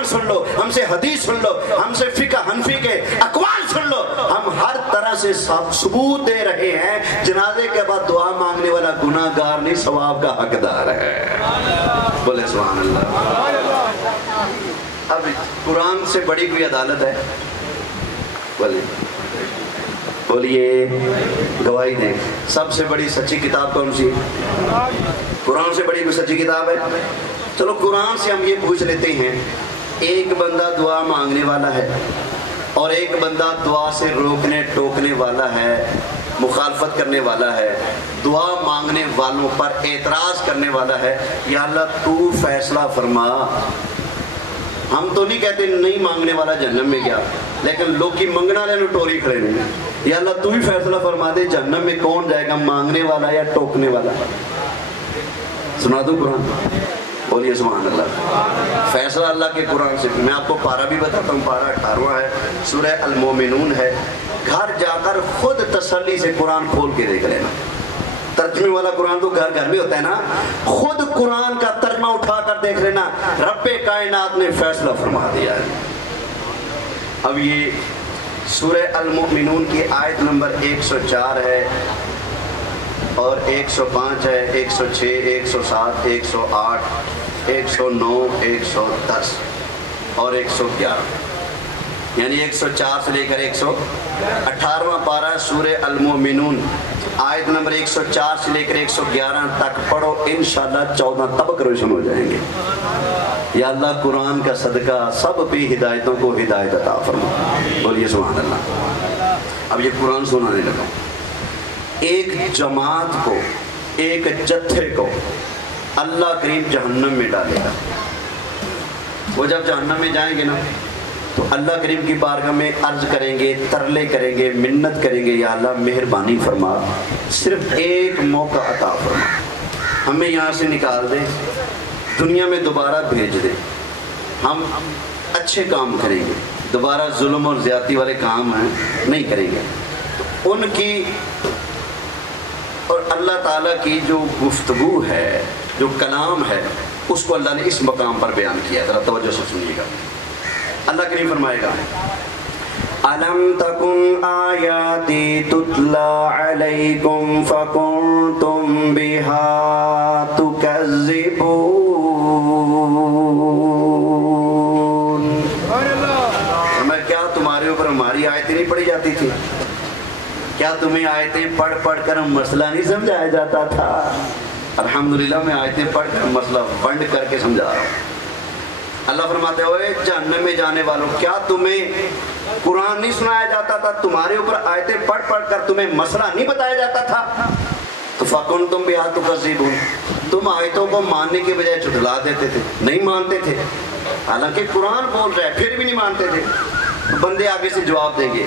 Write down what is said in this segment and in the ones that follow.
قرآن سن لو، ہم سے حدیث سن لو، ہم سے فقہ حنفی کے اقوال سن لو، ہم ہر طرح سے ثبوت دے رہے ہیں جنازے کے بعد دعا مانگنے والا گناہ گار نہیں، ثواب کا حقدار ہے۔ بولے سبحان اللہ۔ اب قرآن سے بڑی کوئی عدالت ہے؟ بولیے، گواہی دیں، سب سے بڑی سچی کتاب کون سی ہے؟ قرآن سے بڑی کوئی سچی کتاب ہے؟ چلو قرآن سے ہم یہ پوچھ لیتے ہیں، ایک بندہ دعا مانگنے والا ہے اور ایک بندہ دعا سے روکنے ٹوکنے والا ہے، مخالفت کرنے والا ہے، دعا مانگنے والوں پر اعتراض کرنے والا ہے، یا اللہ تو فیصلہ فرما۔ ہم تو نہیں کہتے نہیں مانگنے والا جہنم میں گیا، لیکن لوگ کی منگنا لے ٹوری کھڑے نہیں، یا اللہ تو ہی فیصلہ فرما دے جہنم میں کون جائے گا، مانگنے والا یا ٹوکنے والا۔ سنا دوں قرآن؟ بولیے سبحان اللہ۔ فیصلہ اللہ کے قرآن سے۔ میں آپ کو پارہ بھی بتاتا ہوں، پارہ 18واں ہے، سورہ المومنون ہے۔ گھر جا کر خود تسلی سے قرآن کھول کے دیکھ لینا۔ ترجمے والا قرآن تو گھر گھر میں ہوتا ہے نا، خود قرآن کا ترجمہ اٹھا کر دیکھ لینا، رب کائنات نے فیصلہ فرما دیا ہے۔ اب یہ سورہ المؤمنون کی آیت نمبر 104 ہے اور 105 ہے، 106، 107، 108، 109، 110 اور 111، یعنی 104 سے لے کر 118واں پارہ سورہ المؤمنون، آیت نمبر 104 سے لے کر 111 تک پڑھو، انشاءاللہ 14 طبق روشن ہو جائیں گے۔ یا اللہ قرآن کا صدقہ سب پہ ہدایتوں کو ہدایت عطا فرما۔ بولیے سبحان اللہ۔ اب یہ قرآن سنانے لگا۔ ایک جماعت کو، ایک جتھے کو اللہ کریم جہنم میں ڈالے گا۔ وہ جب جہنم میں جائیں گے نا تو اللہ کریم کی بارگاہ میں عرض کریں گے، ترلے کریں گے، منت کریں گے، یا اللہ مہربانی فرما، صرف ایک موقع عطا فرما، ہمیں یہاں سے نکال دے، دنیا میں دوبارہ بھیج دے، ہم اچھے کام کریں گے، دوبارہ ظلم اور زیادتی والے کام ہیں نہیں کریں گے۔ ان کی اور اللہ تعالیٰ کی جو گفتگو ہے، جو کلام ہے، اس کو اللہ نے اس مقام پر بیان کیا۔ ذرا توجہ سے سنیے گا، اللہ کریم فرمائے گا، أَلَمْ تَكُنْ آيَاتِي تُتْلَى عَلَيْكُمْ فَكُنْتُمْ بِهَا تُكَذِّبُونَ۔ میں کیا تمہارے اوپر ہماری آیتیں نہیں پڑھی جاتی تھی؟ کیا تمہیں آیتیں پڑھ پڑھ کر مسئلہ نہیں سمجھایا جاتا تھا؟ الحمدللہ میں آیتیں پڑھ کر مسئلہ بنڈ کر کے سمجھا رہا ہوں۔ اللہ فرماتے ہوئے جہنم میں جانے والوں، کیا تمہیں قرآن نہیں سنایا جاتا تھا؟ تمہارے اوپر آیتیں پڑھ پڑھ کر تمہیں مسئلہ نہیں بتایا جاتا تھا؟ تو فَكُنْتُمْ بِهَا تُكَذِّبُونَ، تم آیتوں کو ماننے کے بجائے جھٹلا دیتے تھے، نہیں مانتے تھے، حالانکہ قرآن بول رہا ہے پھر بھی نہیں مانتے تھے۔ بندے آگے سے جواب دیں گے،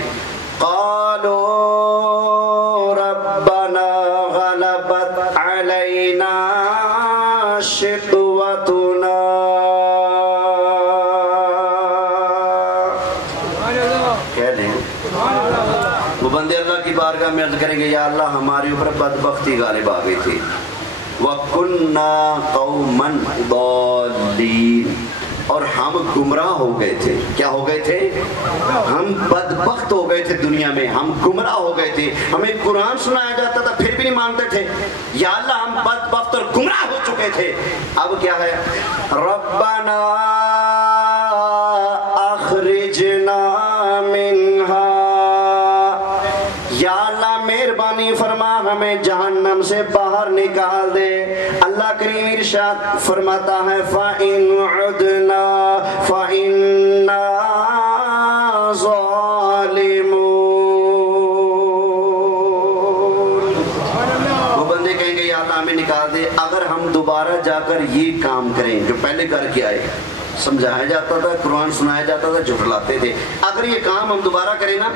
قَالُوا رَبَّنَا غَلَبَتْ عَلَيْنَا شِقْوَتُنَا، وہ بندے اللہ کی بارگاہ میں عرض کریں گے، یا اللہ ہمارے اوپر بدبختی غالب آ گئی تھی، وَكُنَّا قَوْمًا ضَالِّينَ، اور ہم گمراہ ہو گئے تھے۔ کیا ہو گئے تھے؟ ہم بدبخت ہو گئے تھے، دنیا میں ہم گمراہ ہو گئے تھے، ہمیں قرآن سنایا جاتا تھا پھر بھی نہیں مانتے تھے، یا اللہ ہم بدبخت اور گمراہ ہو چکے تھے۔ اب کیا ہے؟ ربنا اخرجنا منہا، یا اللہ مہربانی فرما ہمیں جہنم سے باہر نکال دے۔ اللہ کریم ارشاد فرماتا ہے، فَإِنْ عُدْنَا فَإِنَّا ظَالِمُونَ، وہ بندے کہیں گے یا اللہ ہمیں نکال دے اگر ہم دوبارہ جا کر یہ کام کریں جو پہلے کر کے آئے، سمجھایا جاتا تھا، قرآن سنایا جاتا تھا، جھٹلاتے تھے، اگر یہ کام ہم دوبارہ کریں نا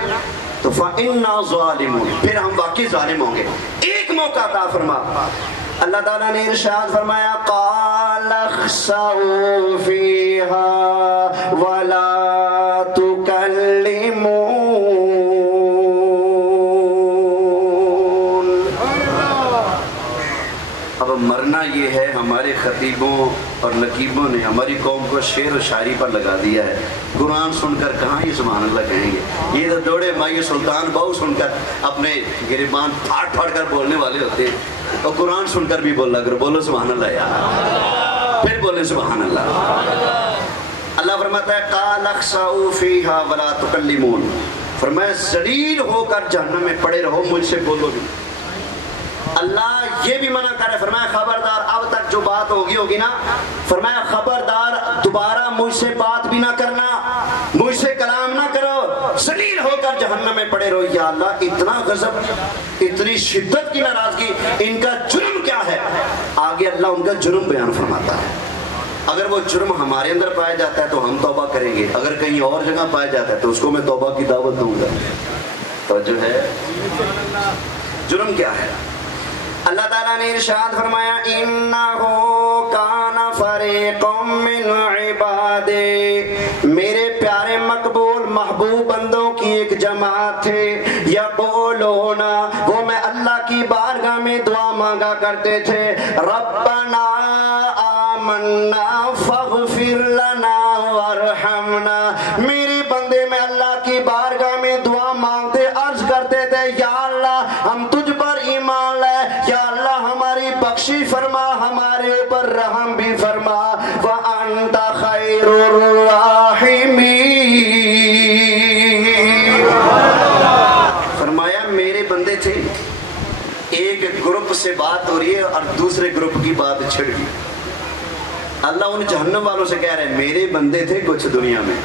تو فَإِنَّا ظَالِمُونَ، پھر ہم واقعی ظالم ہوں گے۔ ایک موقع عطا فرما۔ اللہ تعالیٰ نے ارشاد فرمایا، قَالَ اخْسَئُوا فِيهَا وَلَا تُكَلِّمُونَ، اب مرنا یہ ہے ہمارے خطیبوں اور نقیبوں نے ہماری قوم کو شعر و شاعری پر لگا دیا ہے. قرآن سن کر کہاں یہ سبحان اللہ کہیں گے؟ یہ تو دوڑے مائی سلطان بہو سن کر اپنے گریبان پھاڑ پھاڑ کر بولنے والے ہوتے ہیں. اور قرآن سن کر بھی بولا کرو. بولو سبحان اللہ یار. پھر بولے سبحان اللہ. اللہ فرماتا ہے قال اخسؤوا فیہا ولا تکلمون. فرمایا ذلیل ہو کر جہنم میں پڑے رہو, مجھ سے بولو بھی. اللہ یہ بھی منع کر رہا ہے. فرمایا خبردار اب تک جو بات ہوگی نا, فرمایا خبردار دوبارہ مجھ سے بات بھی نہ کرنا, مجھ سے کلام نہ کرو, ذلیل ہو کر جہنم میں پڑے رہو. یا اللہ اتنا غضب, اتنی شدت کی ناراضگی, ان کا جرم کیا ہے؟ آگے اللہ ان کا جرم بیان فرماتا ہے. اگر وہ جرم ہمارے اندر پایا جاتا ہے تو ہم توبہ کریں گے, اگر کہیں اور جگہ پایا جاتا ہے تو اس کو میں توبہ کی دعوت دوں گا. تو جو ہے جرم کیا ہے؟ اللہ تعالیٰ نے ارشاد فرمایا اِنَّهُ كَانَ فَرِيقٌ مِّنْ عِبَادِي, میرے پیارے مقبول محبوب بندوں کی ایک جماعت تھے. یقولون, وہ میں اللہ کی بارگاہ میں دعا مانگا کرتے تھے, ربنا آمنا فاغفر لنا وارحمنا. میرے بندے میں اللہ کی بارگاہ میں دعا مانگتے, عرض کرتے تھے یا اللہ ہم تجھ پر ایمان لائے, یا اللہ ہماری بخشی فرما, ہمارے اوپر رحم بھی فرما. وَأَنْتَ خَيْرُ الرَّاحِمِينَ. فرمایا میرے بندے تھے, ایک گروپ سے بات ہو رہی ہے اور دوسرے گروپ کی بات چھڑ گئی. اللہ ان جہنم والوں سے کہہ رہے ہیں میرے بندے تھے کچھ دنیا میں,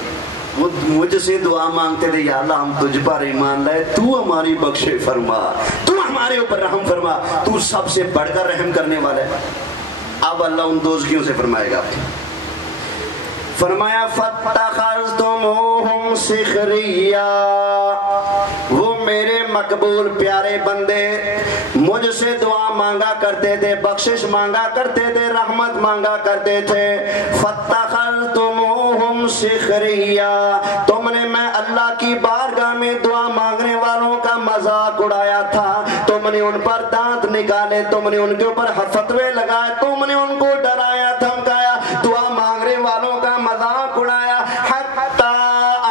وہ مجھ سے دعا مانگتے تھے یا اللہ ہم تجھ پر ایمان لائے, تو ہماری بخش فرما, تو ہمارے اوپر رحم فرما, تو سب سے بڑھ کر رحم کرنے والا ہے. اب اللہ ان دوزخیوں سے فرمائے گا, فرمایا فَاتَّخَذْتُمُوهُمْ سِخْرِيًّا. وہ میرے مقبول پیارے بندے مجھ سے دعا مانگا کرتے تھے, بخشش مانگا کرتے تھے, رحمت مانگا کرتے تھے. فَاتَّخَذْتُمُوهُمْ سِخْرِيًّا, تم نے میں اللہ کی بارگاہ میں دعا مانگنے والوں کا مذاق اڑایا تھا, تم نے ان پر دانت نکالے, تم نے ان کے اوپر فتوے لگائے, تم نے ان کو ڈرایا دھمکایا, دعا مانگنے والوں کا مذاق اڑایا. حتی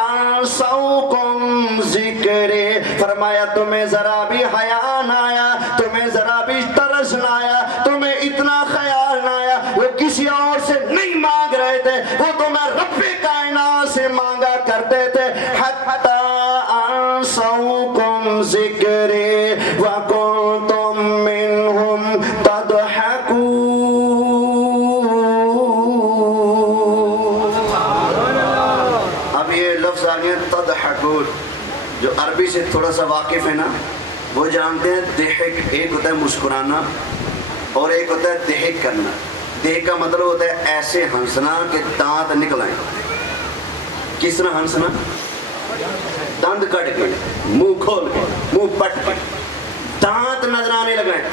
انسوکم ذکرے, فرمایا تمہیں ذرا بھی حیا نہ آیا, تمہیں ذرا بھی ترس نہ آیا, تمہیں اتنا خیال نہ آیا. وہ کسی اور سے نہیں مانگ رہے تھے, وہ تمہیں رب کائنات سے مانگا کرتے تھے. حتی انسوکم ذکرے وکنتم منہم تضحکون. تضحکون جو عربی سے تھوڑا سا واقف ہے نا, وہ جانتے ہیں دہک ایک ہوتا ہے مسکرانا اور ایک ہوتا ہے دہک کرنا. دہک کا مطلب ہوتا ہے ایسے ہنسنا کہ دانت نکل آئیں. کس طرح ہنسنا؟ دند کٹ کے, منہ کھول کے, منہ پٹ کے, دانت نظر آنے لگائیں.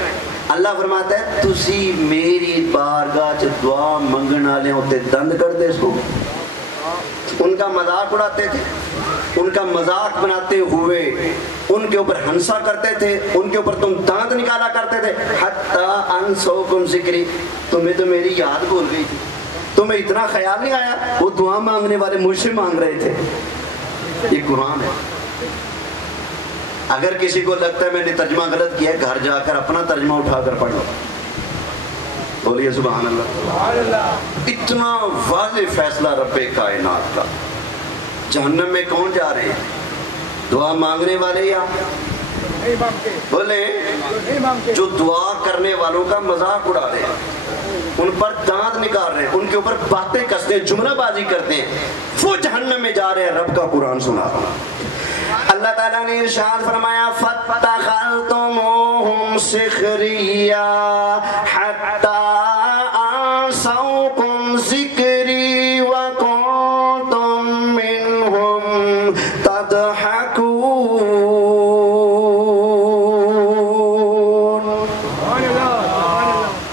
اللہ فرماتا ہے تسی میری بارگاہ چ دعا منگن والے ہوتے دند کٹ دے اس کو. ان کا مذاق اڑاتے تھے, ان کا مذاق بناتے ہوئے ان کے اوپر ہنسا کرتے تھے, ان کے اوپر تم دانت نکالا کرتے تھے. حتی انسوکم ذکری, تمہیں تو میری یاد بھول گئی تھی, تمہیں اتنا خیال نہیں آیا. وہ دعا مانگنے والے مجھ سے مانگ رہے تھے. یہ قرآن ہے. اگر کسی کو لگتا ہے میں نے ترجمہ غلط کیا ہے, گھر جا کر اپنا ترجمہ اٹھا کر پڑھ لو. بولیے سبحان اللہ. اتنا واضح فیصلہ رب کائنات کا. جہنم میں کون جا رہے ہیں؟ دعا مانگنے والے یا بولے جو دعا کرنے والوں کا مذاق اڑا رہے ہیں, ان پر دانت نکال رہے ہیں, ان کے اوپر باتیں کستے ہیں, جملہ بازی کرتے ہیں, وہ جہنم میں جا رہے ہیں. رب کا قرآن سنا. اللہ تعالیٰ نے ارشاد فرمایا فَاتَّخَذْتُمُوهُمْ سِخْرِيًّا حَتَّى أَنسَوْكُمْ ذِكْرِي وَكُنْتُمْ مِنْهُمْ تَضْحَكُونَ.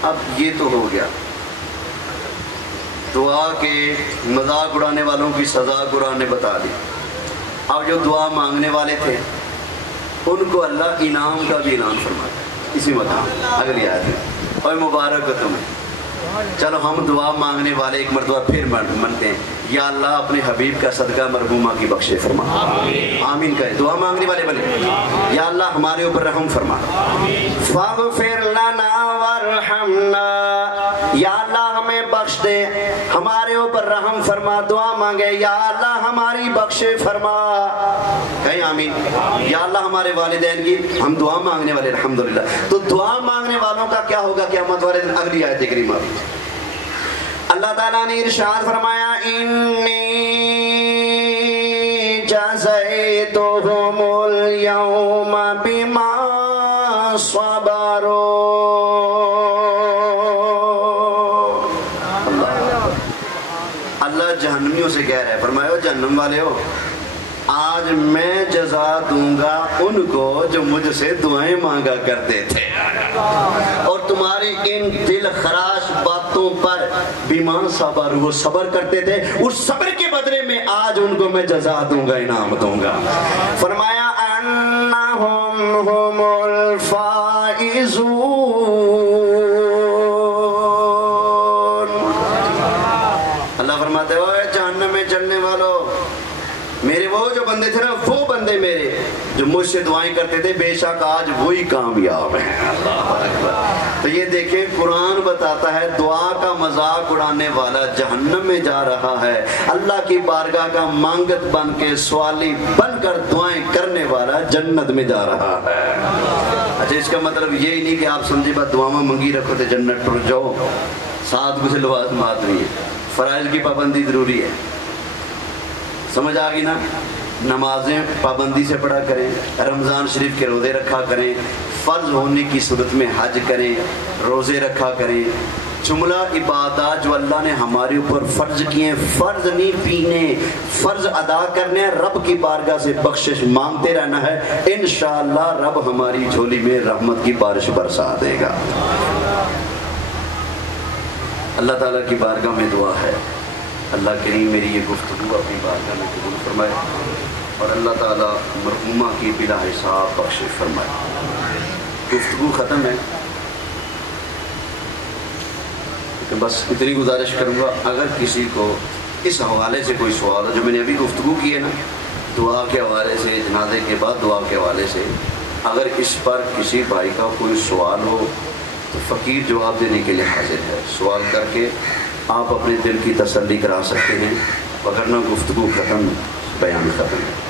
اب یہ تو ہو گیا دعا کے مذاق اڑانے والوں کی سزا قرآن نے بتا دی. اب جو دعا مانگنے والے تھے ان کو اللہ انعام کا بھی اعلان فرماتا ہے. اسی مقام اگلی آیت ہے, اور مبارک ہو تمہیں چلو ہم دعا مانگنے والے ایک مرتبہ پھر منتے ہیں، یا اللہ اپنے حبیب کا صدقہ مرحومہ کی بخشے فرما، آمین کہے، دعا مانگنے والے بنے، یا اللہ ہمارے اوپر رحم فرما، فاغفر لنا وارحمنا، یا اللہ ہمیں بخش دے، ہمارے اوپر رحم فرما، دعا مانگے یا اللہ ہماری بخشے فرما، کہیں آمین، یا اللہ ہمارے والدین کی، ہم دعا مانگنے والے الحمدللہ، تو دعا مانگنے والوں کا کیا ہوگا قیامت والے دن؟ اگلی آیت کریمہ اللہ تعالیٰ نے ارشاد فرمایا انی جزیتہم اليوم بما صبروا، اللہ جہنمیوں سے کہہ رہا ہے، فرمایا جہنم والے ہو، آج میں جزا دوں گا ان کو جو مجھ سے دعائیں مانگا کرتے تھے، اور تمہاری ان دل خراش باتوں پر بیمان صبر، وہ صبر کرتے تھے، اس صبر کے بدلے میں آج ان کو میں جزا دوں گا، انعام دوں گا۔ فرمایا انہم ہم الفائزون، اللہ فرماتے ہوئے جہنم میں چلنے والوں، میرے وہ جو بندے تھے نا، وہ بندے میرے جو مجھ سے دعائیں کرتے تھے، بے شک آج وہی کامیاب ہیں۔ اللہ اکبر۔ تو یہ دیکھیں قرآن بتاتا ہے دعا کا مذاق اڑانے والا جہنم میں جا رہا ہے، اللہ کی بارگاہ کا مانگت بن کے سوالی بن کر دعائیں کرنے والا جنت میں جا رہا ہے۔ اچھا اس کا مطلب یہی نہیں کہ آپ سمجھے بات دعا میں منگی رکھو تو جنت ٹر جاؤ، ساتھ کچھ لوازمات نہیں ہے، فرائض کی پابندی ضروری ہے، سمجھ آ گئی نا؟ نمازیں پابندی سے پڑھا کریں، رمضان شریف کے روزے رکھا کریں، فرض ہونے کی صورت میں حج کریں، روزے رکھا کریں، جملہ عبادات جو اللہ نے ہمارے اوپر فرض کیے ہیں، فرض نہیں پینے، فرض ادا کرنے، رب کی بارگاہ سے بخشش مانگتے رہنا ہے، انشاءاللہ رب ہماری جھولی میں رحمت کی بارش برسا دے گا۔ اللہ تعالیٰ کی بارگاہ میں دعا ہے، اللہ کریم میری یہ گفتگو اپنی بارگاہ میں قبول فرمائے، اور اللہ تعالیٰ مرحومہ کی بلا حساب بخشش فرمائے۔ گفتگو ختم ہے، کہ بس اتنی گزارش کروں گا، اگر کسی کو اس حوالے سے کوئی سوال ہو جو میں نے ابھی گفتگو کی ہے نا، دعا کے حوالے سے، جنازے کے بعد دعا کے حوالے سے، اگر اس پر کسی بھائی کا کوئی سوال ہو تو فقیر جواب دینے کے لیے حاضر ہے، سوال کر کے آپ اپنے دل کی تسلی کرا سکتے ہیں، وگرنہ گفتگو ختم، بیان ختم ہے۔